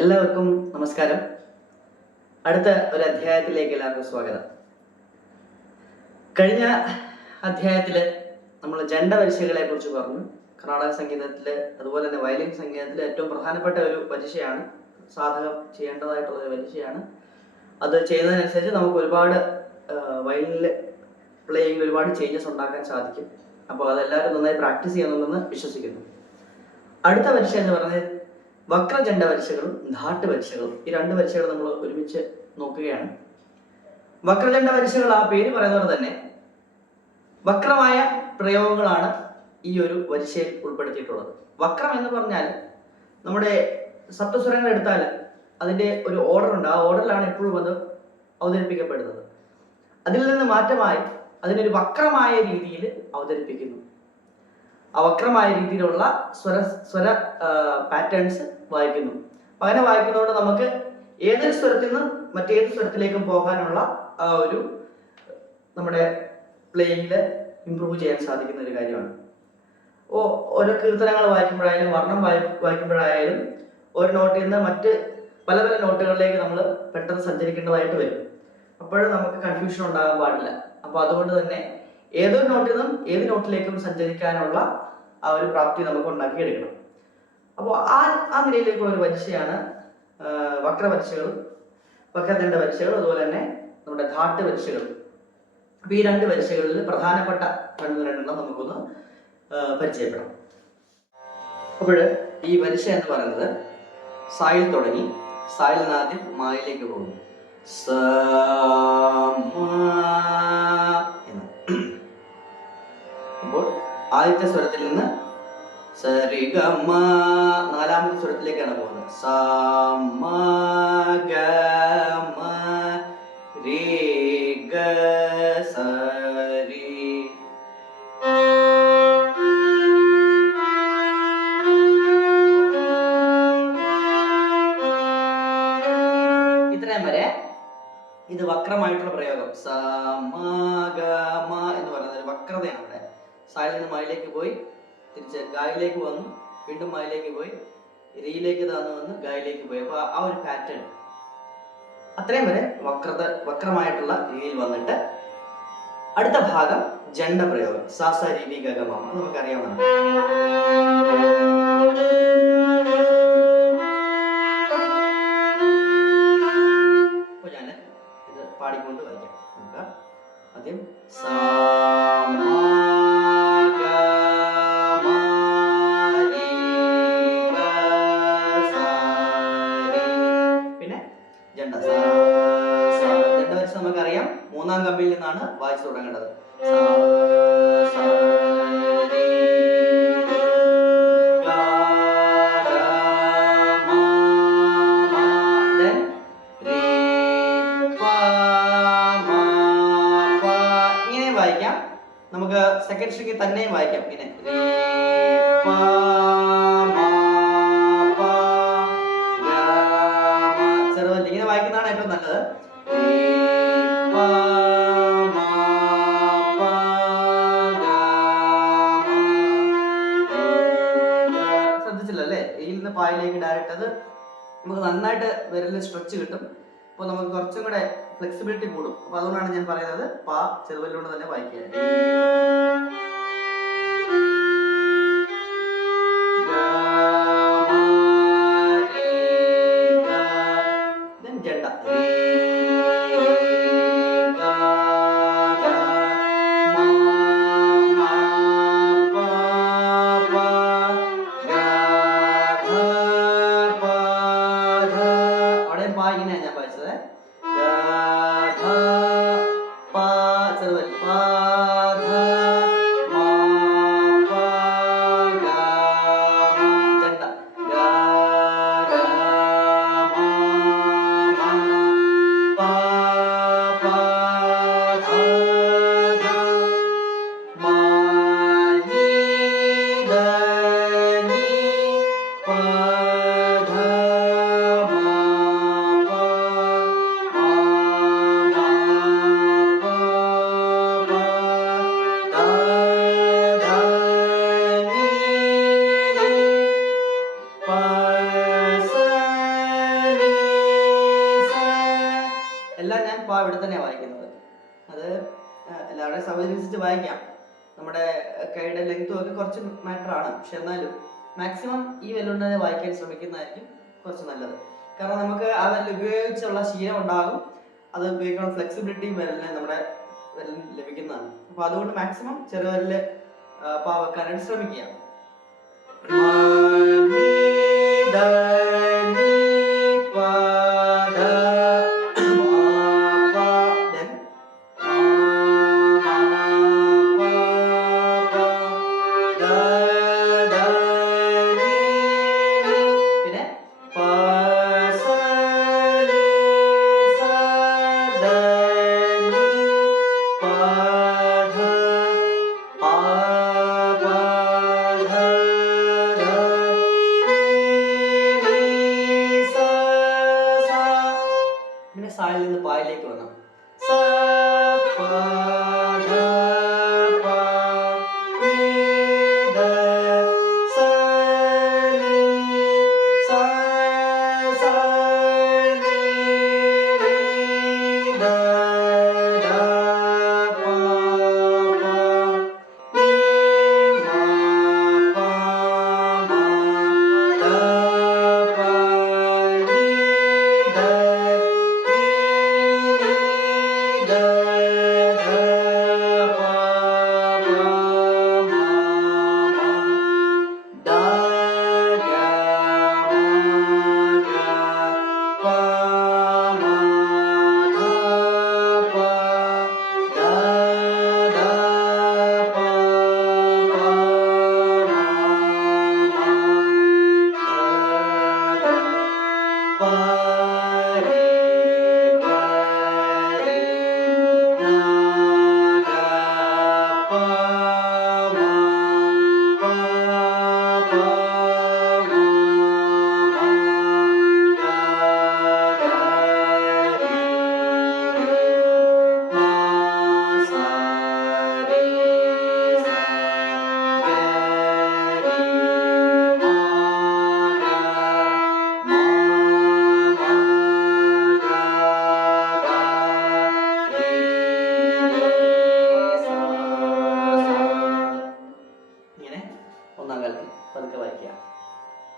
എല്ലാവർക്കും നമസ്കാരം. അടുത്ത ഒരു അധ്യായത്തിലേക്ക് എല്ലാവർക്കും സ്വാഗതം. കഴിഞ്ഞ അധ്യായത്തിൽ നമ്മൾ ജണ്ടവരിശകളെ കുറിച്ച് പറഞ്ഞു. കർണാടക സംഗീതത്തിൽ അതുപോലെ തന്നെ വയലിൻ സംഗീതത്തിൽ ഏറ്റവും പ്രധാനപ്പെട്ട ഒരു പരീക്ഷയാണ്, സാധകം ചെയ്യേണ്ടതായിട്ടുള്ള ഒരു പരീക്ഷയാണ്. അത് ചെയ്യുന്നതിനനുസരിച്ച് നമുക്ക് ഒരുപാട് വയലിനിൽ പ്ലേയിങ്ങിൽ ഒരുപാട് ചേഞ്ചസ് ഉണ്ടാക്കാൻ സാധിക്കും. അപ്പോൾ അതെല്ലാവരും നന്നായി പ്രാക്ടീസ് ചെയ്യുന്നുണ്ടെന്ന് വിശ്വസിക്കുന്നു. അടുത്ത പരീക്ഷ എന്ന് പറഞ്ഞത് വക്രജണ്ട വരിശകളും ധാട്ട് വരിശകളും. ഈ രണ്ട് വരിശകൾ നമ്മൾ ഒരുമിച്ച് നോക്കുകയാണ്. വക്രജണ്ട വരിശകൾ ആ പേര് പറയുന്നത് തന്നെ വക്രമായ പ്രയോഗങ്ങളാണ് ഈ ഒരു വരിശയിൽ ഉൾപ്പെടുത്തിയിട്ടുള്ളത്. വക്രം എന്ന് പറഞ്ഞാൽ നമ്മുടെ സപ്തസ്വരങ്ങൾ എടുത്താൽ അതിൻ്റെ ഒരു ഓർഡർ ഉണ്ട്. ആ ഓർഡറിലാണ് എപ്പോഴും അത് അവതരിപ്പിക്കപ്പെടുന്നത്. അതിൽ നിന്ന് മാറ്റമായി അതിനൊരു വക്രമായ രീതിയിൽ അവതരിപ്പിക്കുന്നു. ആ വക്രമായ രീതിയിലുള്ള സ്വര പാറ്റേൺസ് വായിക്കുന്നു. അങ്ങനെ വായിക്കുന്നതുകൊണ്ട് നമുക്ക് ഏതൊരു സ്വരത്തിൽ നിന്ന് മറ്റേത് സ്വരത്തിലേക്കും പോകാനുള്ള ആ ഒരു നമ്മുടെ പ്ലേയിങ്ങിൽ ഇമ്പ്രൂവ് ചെയ്യാൻ സാധിക്കുന്ന ഒരു കാര്യമാണ്. ഓരോ കീർത്തനങ്ങൾ വായിക്കുമ്പോഴായാലും വർണ്ണം വായിക്കുമ്പോഴായാലും ഒരു നോട്ടിൽ നിന്ന് മറ്റ് പല പല നോട്ടുകളിലേക്ക് നമ്മൾ പെട്ടെന്ന് സഞ്ചരിക്കേണ്ടതായിട്ട് വരും. അപ്പോഴും നമുക്ക് കൺഫ്യൂഷൻ ഉണ്ടാകാൻ പാടില്ല. അപ്പോൾ അതുകൊണ്ട് തന്നെ ഏതൊരു നോട്ടിൽ നിന്നും ഏത് നോട്ടിലേക്കും സഞ്ചരിക്കാനുള്ള ആ ഒരു പ്രാപ്തി നമുക്ക് ഉണ്ടാക്കിയെടുക്കണം. അപ്പോൾ ആ നിലയിലേക്കുള്ള ഒരു വരിശയാണ് വക്രവരിശകളും വക്രദണ്ഡ വരിശകളും അതുപോലെ തന്നെ നമ്മുടെ ധാട്ട് വരിശകളും. അപ്പോൾ ഈ രണ്ട് വരിശകളിൽ പ്രധാനപ്പെട്ട രണ്ടെണ്ണം നമുക്കൊന്ന് പരിചയപ്പെടാം. അപ്പോൾ ഈ വരിശ എന്ന് പറയുന്നത് സായിൽ തുടങ്ങി സായിൽ നിന്ന് ആദ്യം മായിലേക്ക് പോകുന്നു. അപ്പോൾ ആദ്യത്തെ സ്വരത്തിൽ നിന്ന് സരിഗമ നാലാമത്തെ സ്വരത്തിലേക്കാണ് പോകുന്നത്. സമ ഗമ രേ ഗ സരി. ഇത്രയും വരെ ഇത് വക്രമായിട്ടുള്ള പ്രയോഗം. സമ ഗമ എന്ന് പറയുന്നത് ഒരു വക്രതയാണ്. ഇവിടെ സായിൽ നിന്ന് മായിലേക്ക് പോയി തിരിച്ച് ഗായിലേക്ക് വന്നു, വീണ്ടും മായിലേക്ക് പോയി, രീയിലേക്ക് താന്ന് വന്ന് ഗായിലേക്ക് പോയി. അപ്പോൾ ആ ഒരു പാറ്റേൺ അത്രയും വരെ വക്രമായിട്ടുള്ള രീതിയിൽ വന്നിട്ട് അടുത്ത ഭാഗം ജണ്ട പ്രയോഗം. സാസ രീതി ഗഗമ നമുക്കറിയാവുന്നതാണ്. അപ്പോൾ ഞാൻ ഇത് പാടിക്കൊണ്ട് വായിക്കാം. നമുക്ക് ആദ്യം നമുക്കറിയാം മൂന്നാം കമ്പിയിൽ നിന്നാണ് വായിച്ചു തുടങ്ങേണ്ടത്. ഇങ്ങനെ വായിക്കാം. നമുക്ക് സെക്കൻഡ് സ്ട്രിംഗ് തന്നെയും വായിക്കാം. ഇങ്ങനെ ചെറുതല്ല, ഇങ്ങനെ വായിക്കുന്നതാണ് ഏറ്റവും നല്ലത്. ശ്രദ്ധിച്ചില്ലല്ലേ? ഇതിൽ നിന്ന് പായിലേക്ക് ഡയറക്റ്റ് അത് നമുക്ക് നന്നായിട്ട് വിരലിൽ സ്ട്രെച്ച് കിട്ടും. അപ്പോൾ നമുക്ക് കുറച്ചും കൂടെ ഫ്ലെക്സിബിലിറ്റി കൂടും. അപ്പോൾ അതുകൊണ്ടാണ് ഞാൻ പറയുന്നത് പാ ചെറുവിരലുകൊണ്ട് തന്നെ വായിക്കുക. ജണ്ട ഇങ്ങനെയാണ് ഞാൻ വായിച്ചത്. ചെറുവൽ പാ ഇവിടെ തന്നെയാണ് വായിക്കുന്നത്. അത് എല്ലാവരുടെയും സൗകര്യം അനുസരിച്ച് വായിക്കാം. നമ്മുടെ കൈയുടെ ലെങ്തും ഒക്കെ കുറച്ച് മാറ്റർ ആണ്. പക്ഷെ എന്നാലും മാക്സിമം ഈ വെല്ലുണ്ടനെ വായിക്കാൻ ശ്രമിക്കുന്നതായിരിക്കും കുറച്ച് നല്ലത്. കാരണം നമുക്ക് ആ വെല്ല് ഉപയോഗിച്ചുള്ള ശീലം ഉണ്ടാകും. അത് ഉപയോഗിക്കാനുള്ള ഫ്ലെക്സിബിലിറ്റിയും വിരലിന് നമ്മുടെ വിരലിന് ലഭിക്കുന്നതാണ്. അപ്പോൾ അതുകൊണ്ട് മാക്സിമം ചെറുവിരല് പാ വെക്കാനായിട്ട് ശ്രമിക്കുക. സായിൽ നിന്ന് പായിലേക്ക് വന്നു.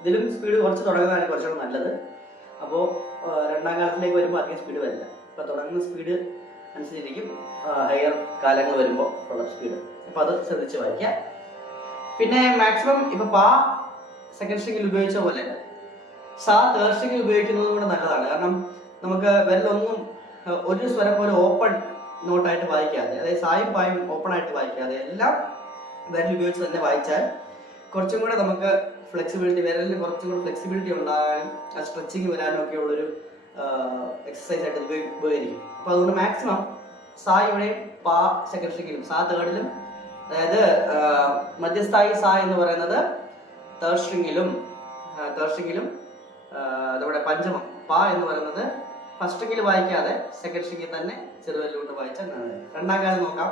ഇതിലും സ്പീഡ് കുറച്ച് തുടങ്ങുന്നതാണ് കുറച്ചുകൂടെ നല്ലത്. അപ്പോൾ രണ്ടാം കാലത്തിലേക്ക് വരുമ്പോൾ അധികം സ്പീഡ് വരില്ല. ഇപ്പോൾ തുടങ്ങുന്ന സ്പീഡ് അനുസരിച്ചിരിക്കും ഹയർ കാലങ്ങൾ വരുമ്പോൾ ഉള്ള സ്പീഡ്. അപ്പോൾ അത് ശ്രദ്ധിച്ച് വായിക്കുക. പിന്നെ മാക്സിമം ഇപ്പോൾ പാ സെക്കൻഡ് സ്ട്രിങ്ങിൽ ഉപയോഗിച്ച പോലെ സാ തേർഡ് സ്ട്രിങ്ങിൽ ഉപയോഗിക്കുന്നതും കൂടെ നല്ലതാണ്. കാരണം നമുക്ക് വിരലൊന്നും ഒരു സ്വരം പോലെ ഓപ്പൺ നോട്ടായിട്ട് വായിക്കാതെ, അതായത് സായും പായും ഓപ്പൺ ആയിട്ട് വായിക്കാതെ എല്ലാം വിരൽ ഉപയോഗിച്ച് തന്നെ വായിച്ചാൽ കുറച്ചും കൂടെ നമുക്ക് ഫ്ലെക്സിബിലിറ്റി, വിരലിന് കുറച്ചും കൂടെ ഫ്ലെക്സിബിലിറ്റി ഉണ്ടാകാനും ആ സ്ട്രെച്ചിങ് വരാനും ഒക്കെ ഉള്ളൊരു എക്സസൈസ് ആയിട്ട് ഉപകരിക്കും. അപ്പോൾ അതുകൊണ്ട് മാക്സിമം സാ ഇവിടെയും പാ സെക്കൻഡ് സ്ട്രിങ്ങിലും സാ തേർഡിലും, അതായത് മധ്യസ്ഥായി സാ എന്ന് പറയുന്നത് തേർഡ് സ്ട്രിങ്ങിലും നമ്മുടെ പഞ്ചമം പാ എന്ന് പറയുന്നത് ഫസ്റ്റ് സ്ട്രിങ്ങിൽ വായിക്കാതെ സെക്കൻഡ് സ്ട്രിങ്ങിൽ തന്നെ ചെറുവിരലുകൊണ്ട് വായിച്ചാൽ രണ്ടാം കാലം നോക്കാം.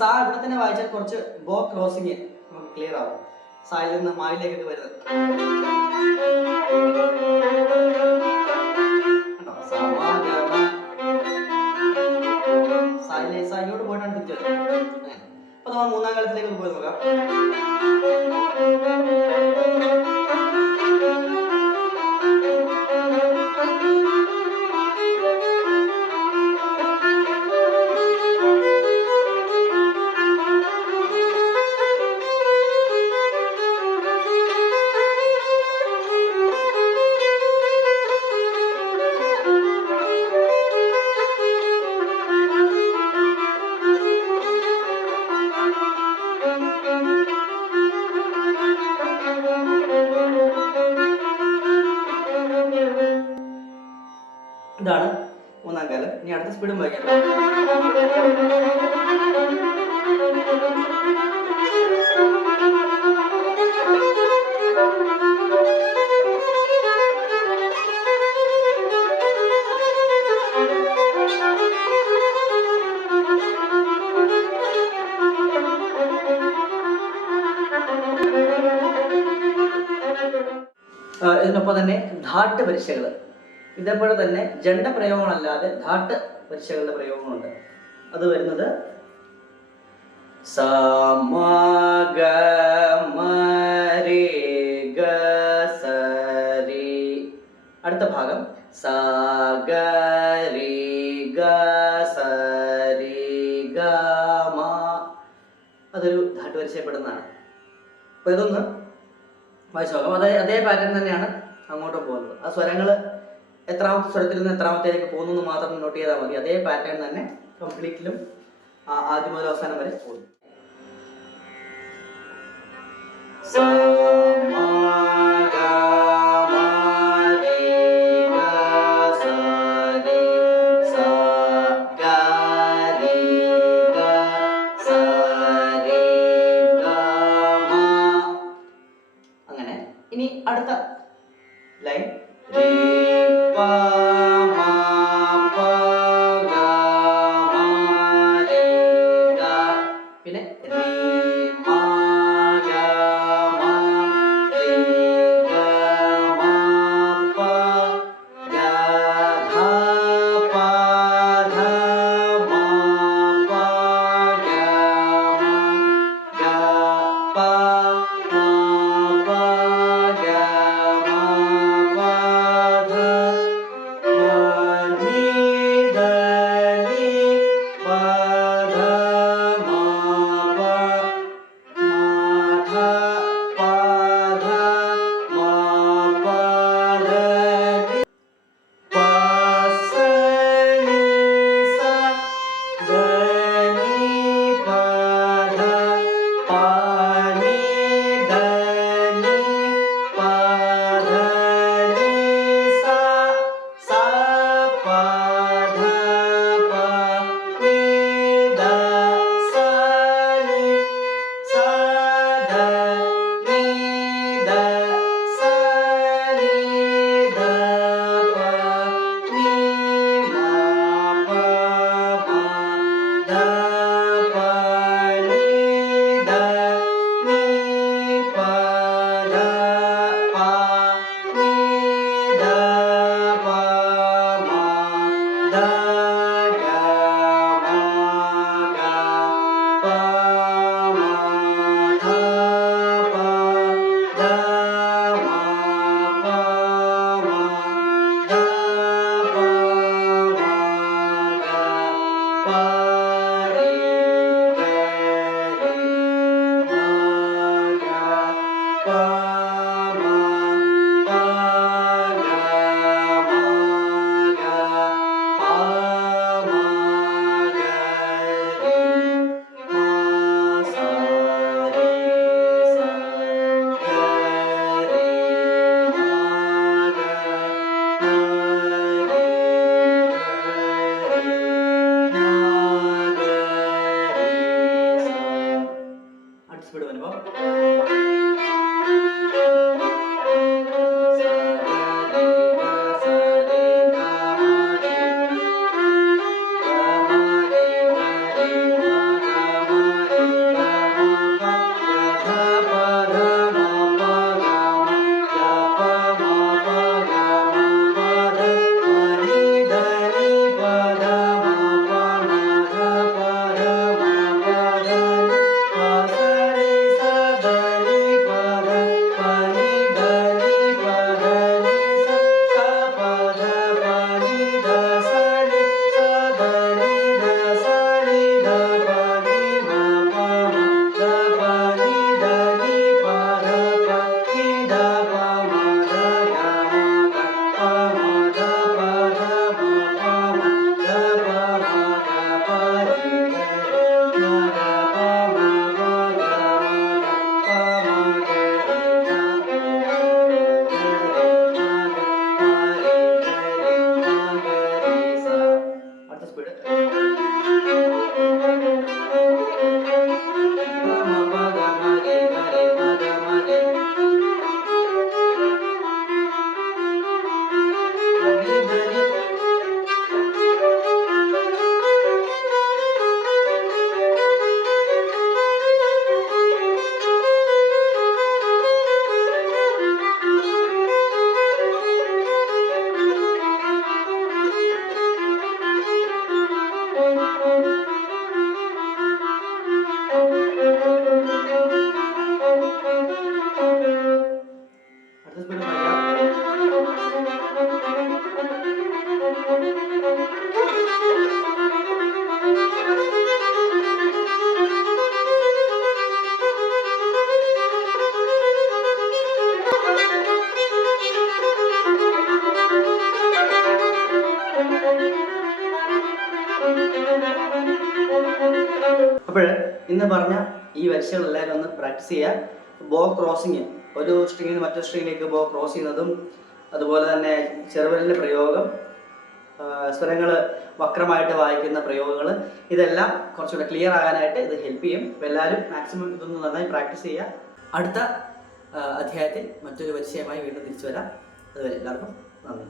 സാ ഇവിടെ തന്നെ വായിച്ചാൽ കുറച്ച് ബോ ക്രോസിങ് നമുക്ക് ക്ലിയർ ആവും. സായിൽ നിന്ന് മായിലേക്കൊക്കെ വരുന്നത് കണ്ടോ? സായിലോട്ട് പോയിട്ടാണ് തിരിച്ചു വരുന്നത്. അപ്പൊ നമ്മൾ മൂന്നാം കാലത്തിലേക്ക് പോയി നോക്കാം. ഇതാണ് മൂന്നാം കാലം. ഇനി അടുത്ത സ്പീഡും വായിക്കാം. ഇതിനൊപ്പം തന്നെ ധാട്ട് പരീക്ഷകൾ, ഇതേപോലെ തന്നെ ജണ്ട പ്രയോഗങ്ങളല്ലാതെ ധാട്ട് പരീക്ഷകളുടെ പ്രയോഗങ്ങളുണ്ട്. അത് വരുന്നത് അടുത്ത ഭാഗം അതൊരു ധാട്ട് പരീക്ഷയപ്പെടുന്നതാണ്. അപ്പൊ ഇതൊന്ന് വായിച്ചു നോക്കാം. അതേ പാറ്റേൺ തന്നെയാണ് അങ്ങോട്ടും പോകുന്നത്. ആ സ്വരങ്ങൾ എത്രാമത്തെ സ്വരത്തിൽ നിന്ന് എത്രാമത്തേക്ക് പോകുന്നു എന്ന് മാത്രം നോട്ട് ചെയ്താൽ മതി. അതേ പാറ്റേൺ തന്നെ കംപ്ലീറ്റിലും ആദ്യം മുതൽ അവസാനം വരെ പോകുന്നു. അങ്ങനെ ഇനി അടുത്ത ലൈൻ പിന്നെ അപ്പോൾ ഇന്ന് പറഞ്ഞ ഈ വരിശകളെല്ലാവരും ഒന്ന് പ്രാക്ടീസ് ചെയ്യുക. ബോ ക്രോസിങ്, ഒരു സ്ട്രിങ്ങിൽ നിന്ന് മറ്റൊരു സ്ട്രിങ്ങിലേക്ക് ബോ ക്രോസ് ചെയ്യുന്നതും, അതുപോലെ തന്നെ ചെറുവിരലിൻ്റെ പ്രയോഗം, സ്വരങ്ങൾ വക്രമായിട്ട് വായിക്കുന്ന പ്രയോഗങ്ങൾ, ഇതെല്ലാം കുറച്ചുകൂടെ ക്ലിയർ ആകാനായിട്ട് ഇത് ഹെൽപ്പ് ചെയ്യും. അപ്പോൾ എല്ലാവരും മാക്സിമം ഇതൊന്ന് നന്നായി പ്രാക്ടീസ് ചെയ്യുക. അടുത്ത അധ്യായത്തിൽ മറ്റൊരു പരിചയമായി വീണ്ടും തിരിച്ചു വരാം. അതുവരെ എല്ലാവർക്കും നന്ദി.